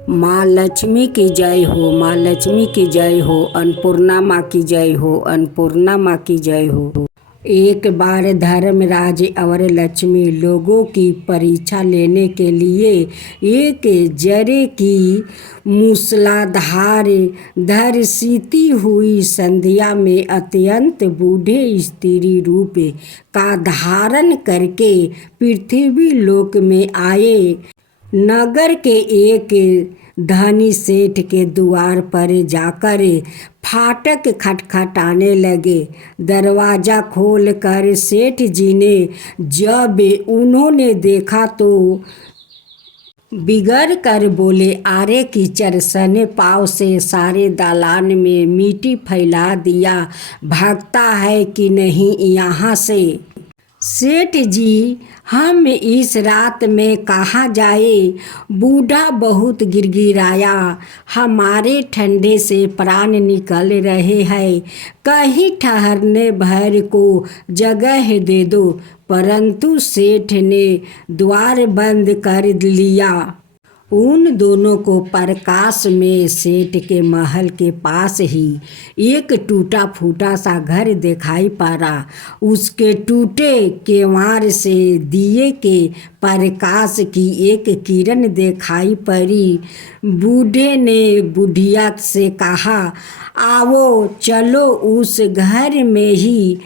माँ लक्ष्मी की जय हो, माँ लक्ष्मी की जय हो, अन्नपूर्णा माँ की जय हो, अन्नपूर्णा माँ की जय हो। एक बार धर्मराज और लक्ष्मी लोगों की परीक्षा लेने के लिए एक जरे की मूसलाधार धरसीती हुई संध्या में अत्यंत बूढ़े स्त्री रूप का धारण करके पृथ्वी लोक में आए। नगर के एक धनी सेठ के द्वार पर जाकर फाटक खटखटाने लगे। दरवाजा खोलकर सेठ जी ने जब उन्होंने देखा तो बिगड़ कर बोले, अरे कीचड़ सने पाँव से सारे दालान में मिट्टी फैला दिया, भागता है कि नहीं यहाँ से। सेठ जी, हम इस रात में कहाँ जाए? बूढ़ा बहुत गिड़गिड़ाया, हमारे ठंडे से प्राण निकल रहे हैं, कहीं ठहरने भर को जगह दे दो। परंतु सेठ ने द्वार बंद कर लिया। उन दोनों को प्रकाश में सेठ के महल के पास ही एक टूटा फूटा सा घर दिखाई पड़ा। उसके टूटे केवाड़ से दिए के प्रकाश की एक किरण दिखाई पड़ी। बूढ़े ने बुढ़िया से कहा, आओ चलो उस घर में ही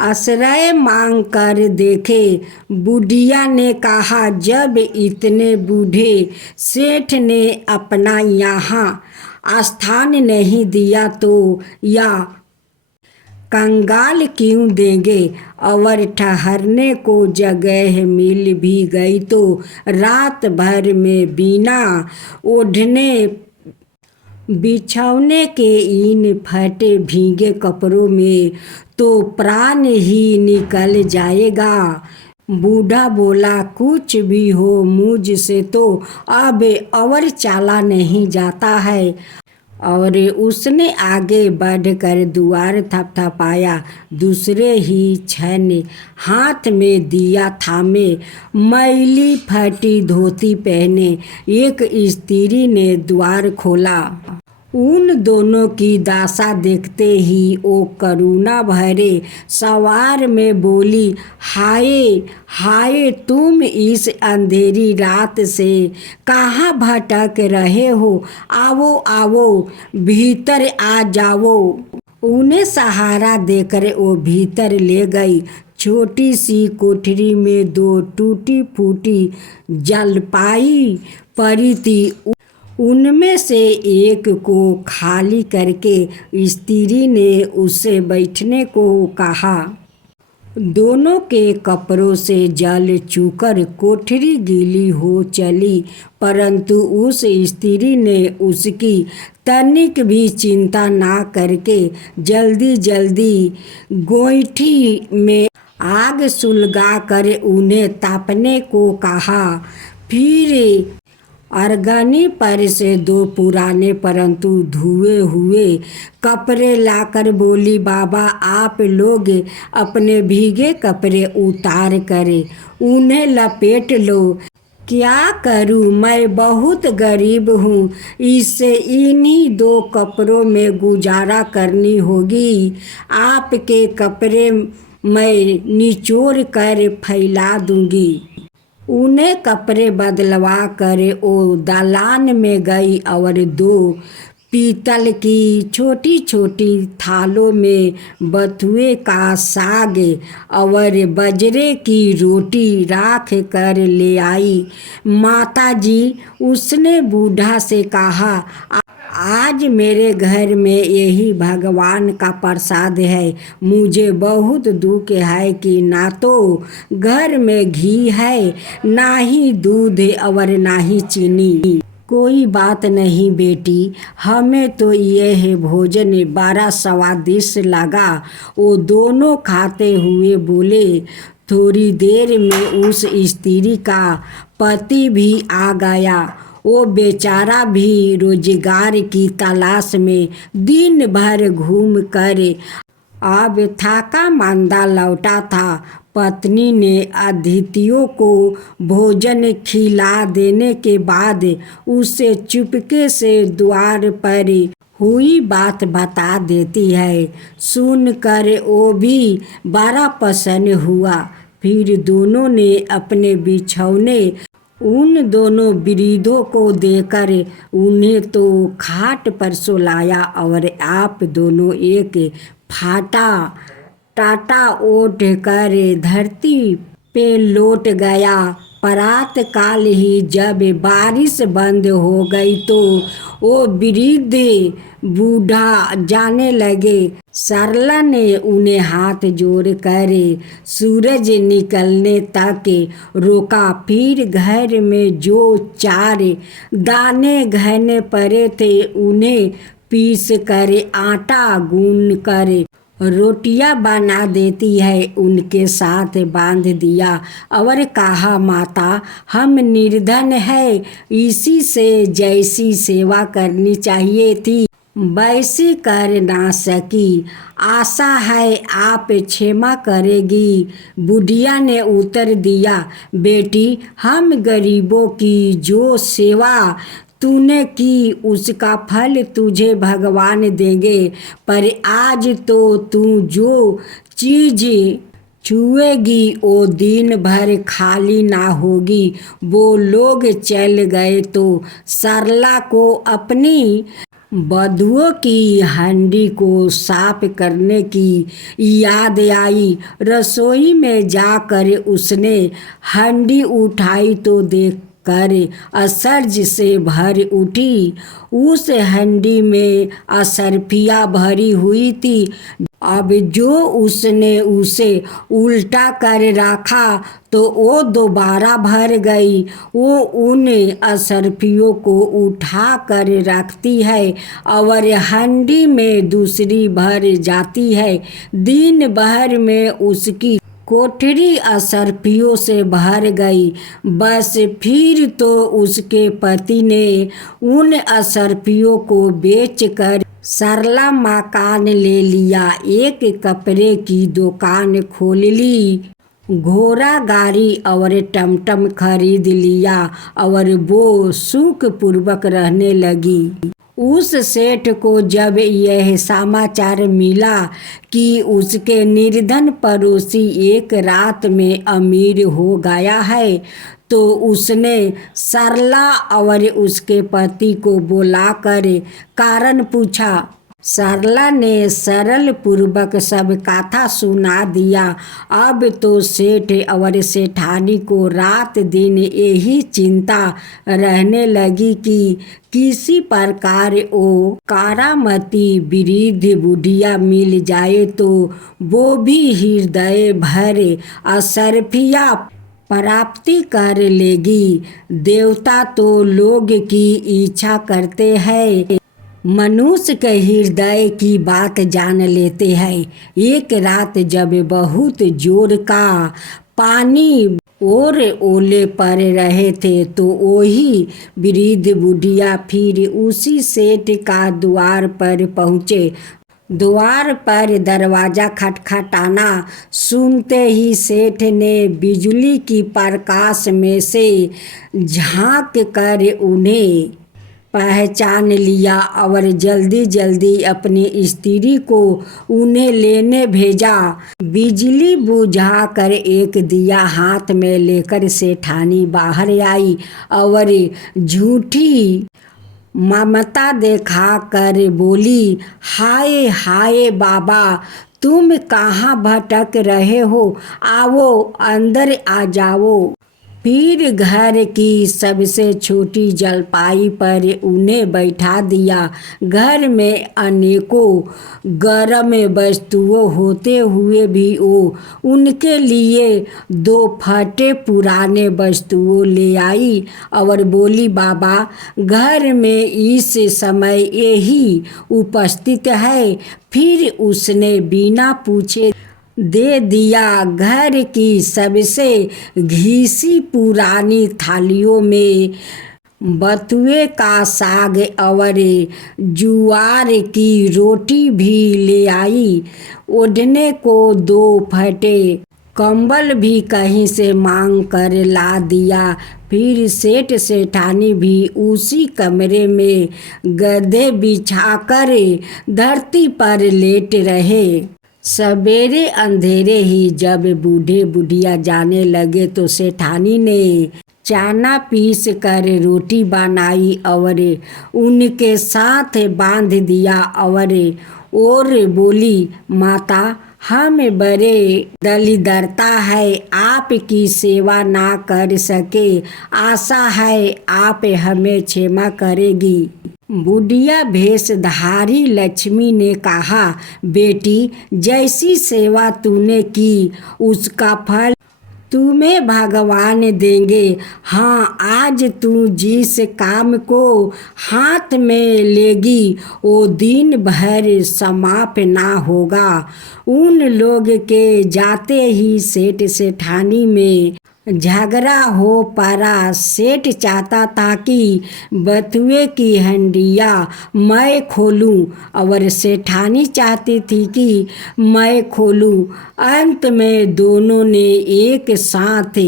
आश्रय मांग कर देखे। बुढ़िया ने कहा, जब इतने बूढ़े सेठ ने अपना यहाँ स्थान नहीं दिया तो या कंगाल क्यों देंगे? और ठहरने को जगह मिल भी गई तो रात भर में बिना ओढ़ने बिछौने के इन फटे भीगे कपड़ों में तो प्राण ही निकल जाएगा। बूढ़ा बोला, कुछ भी हो मुझसे तो अब और चला नहीं जाता है। और उसने आगे बढ़कर द्वार थपथपाया। दूसरे ही क्षण हाथ में दिया थामे, मैली फटी धोती पहने एक स्त्री ने द्वार खोला। उन दोनों की दशा देखते ही वो करुणा भरे सवार में बोली, हाय हाय, तुम इस अंधेरी रात से कहाँ भटक रहे हो? आओ आओ, भीतर आ जाओ। उन्हें सहारा देकर वो भीतर ले गई। छोटी सी कोठरी में दो टूटी फूटी जलपाई पड़ी थी। उनमें से एक को खाली करके स्त्री ने उससे बैठने को कहा। दोनों के कपड़ों से जल चूकर कोठरी गीली हो चली, परंतु उस स्त्री ने उसकी तनिक भी चिंता ना करके जल्दी जल्दी गोईठी में आग सुलगा कर उन्हें तापने को कहा। फिर अरगनी पर से दो पुराने परंतु धुए हुए कपड़े लाकर बोली, बाबा आप लोग अपने भीगे कपड़े उतार कर उन्हें लपेट लो। क्या करूं, मैं बहुत गरीब हूँ, इससे इन्हीं दो कपड़ों में गुजारा करनी होगी। आपके कपड़े मैं निचोड़ कर फैला दूंगी। उन्हें कपड़े बदलवा कर वो दालान में गई और दो पीतल की छोटी छोटी थालों में बथुए का साग और बजरे की रोटी राख कर ले आई। माताजी, उसने बूढ़ा से कहा, आज मेरे घर में यही भगवान का प्रसाद है। मुझे बहुत दुख है कि ना तो घर में घी है, ना ही दूध और ना ही चीनी। कोई बात नहीं बेटी, हमें तो यह भोजन बड़ा स्वादिष्ट लगा। वो दोनों खाते हुए बोले। थोड़ी देर में उस स्त्री का पति भी आ गया। वो बेचारा भी रोजगार की तलाश में दिन भर घूम कर अब थका मांदा लौटा था, पत्नी ने अतिथियों को भोजन खिला देने के बाद उसे चुपके से द्वार पर हुई बात बता देती है। सुनकर वो भी बड़ा प्रसन्न हुआ। फिर दोनों ने अपने बिछौने उन दोनों वृद्धों को देकर उन्हें तो खाट पर सुलाया और आप दोनों एक फाटा टाटा ओढ़ कर धरती पे लौट गया। प्रात काल ही जब बारिश बंद हो गई तो वो वृद्ध बूढ़ा जाने लगे। सरला ने उन्हें हाथ जोड़कर सूरज निकलने तक रोका। फिर घर में जो 4 दाने गहने पड़े थे उन्हें पीस कर आटा गूंद कर रोटियां बना देती है उनके साथ बांध दिया और कहा, माता हम निर्धन है, इसी से जैसी सेवा करनी चाहिए थी वैसी कर ना सकी। आशा है आप क्षमा करेगी। बुढ़िया ने उत्तर दिया, बेटी हम गरीबों की जो सेवा तूने की उसका फल तुझे भगवान देंगे, पर आज तो तू जो चीज छुएगी वो दिन भर खाली ना होगी। वो लोग चल गए तो सरला को अपनी बधुओं की हांडी को साफ करने की याद आई। रसोई में जाकर उसने हांडी उठाई तो देख कर असर्ज से भर उठी। उस हंडी में असरफिया भरी हुई थी। अब जो उसने उसे उल्टा कर रखा तो वो दोबारा भर गई। वो उन असरफियों को उठा कर रखती है और हंडी में दूसरी भर जाती है। दिन भर में उसकी कोठरी असरफियों से भर गई। बस फिर तो उसके पति ने उन असरफियों को बेचकर सरला मकान ले लिया, एक कपड़े की दुकान खोल ली, घोड़ा गाड़ी और टमटम खरीद लिया और वो सुखपूर्वक रहने लगी। उस सेठ को जब यह समाचार मिला कि उसके निर्धन पड़ोसी एक रात में अमीर हो गया है तो उसने सरला और उसके पति को बुलाकर कारण पूछा। सरला ने सरल पूर्वक सब कथा सुना दिया। अब तो सेठ और सेठानी को रात दिन यही चिंता रहने लगी कि किसी प्रकार वो कारामती वृद्ध बुढ़िया मिल जाए तो वो भी हृदय भर असरफिया प्राप्ति कर लेगी। देवता तो लोग की इच्छा करते हैं, मनुष्य के हृदय की बात जान लेते हैं। एक रात जब बहुत जोर का पानी और ओले पड़ रहे थे तो वही वृद्ध बुढ़िया फिर उसी सेठ का द्वार पर पहुँचे। द्वार पर दरवाजा खटखटाना सुनते ही सेठ ने बिजली की प्रकाश में से झांक कर उन्हें पहचान लिया और जल्दी जल्दी अपनी स्त्री को उन्हें लेने भेजा। बिजली बुझाकर एक दिया हाथ में लेकर सेठानी बाहर आई और झूठी ममता देखा कर बोली, हाय हाय बाबा, तुम कहाँ भटक रहे हो, आओ अंदर आ जाओ। फिर घर की सबसे छोटी जलपाई पर उन्हें बैठा दिया। घर में अनेकों गर्म वस्तुओं होते हुए भी वो उनके लिए 2 फटे पुराने वस्तुओं ले आई और बोली, बाबा घर में इस समय यही उपस्थित है। फिर उसने बिना पूछे दे दिया। घर की सबसे घिसी पुरानी थालियों में बथुए का साग और जुआर की रोटी भी ले आई। ओढ़ने को 2 फटे कंबल भी कहीं से मांग कर ला दिया। फिर सेठ सेठानी भी उसी कमरे में गद्दे बिछाकर धरती पर लेट रहे। सवेरे अंधेरे ही जब बूढ़े बुढ़िया जाने लगे तो सेठानी ने चाना पीस कर रोटी बनाई और उनके साथ बांध दिया और बोली, माता हमें बड़े दलिद्रता है, आपकी सेवा ना कर सके, आशा है आप हमें क्षमा करेगी। बुढ़िया भेषधारी लक्ष्मी ने कहा, बेटी जैसी सेवा तूने की उसका फल तुम्हें भगवान देंगे। हाँ, आज तू जिस काम को हाथ में लेगी वो दिन भर समाप्त ना होगा। उन लोग के जाते ही सेठ सेठानी में झगड़ा हो पड़ा। सेठ चाहता था कि बथुए की हंडिया मैं खोलूं और सेठानी चाहती थी कि मैं खोलूं। अंत में दोनों ने एक साथ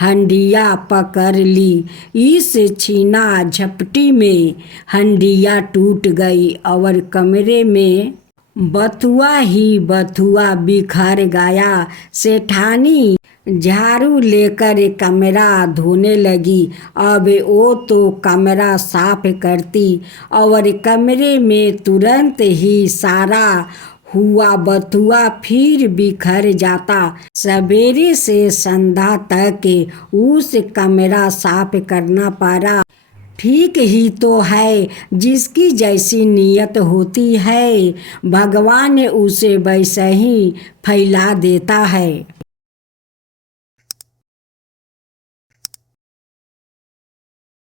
हंडिया पकड़ ली। इस छीना झपटी में हंडिया टूट गई और कमरे में बथुआ ही बथुआ बिखर गया। सेठानी झाड़ू लेकर कमरा धोने लगी। अब वो तो कमरा साफ करती और कमरे में तुरंत ही सारा हुआ बथुआ फिर बिखर जाता। सवेरे से संध्या तक उस कमरा साफ करना पड़ा। ठीक ही तो है, जिसकी जैसी नीयत होती है भगवान उसे वैसे ही फैला देता है।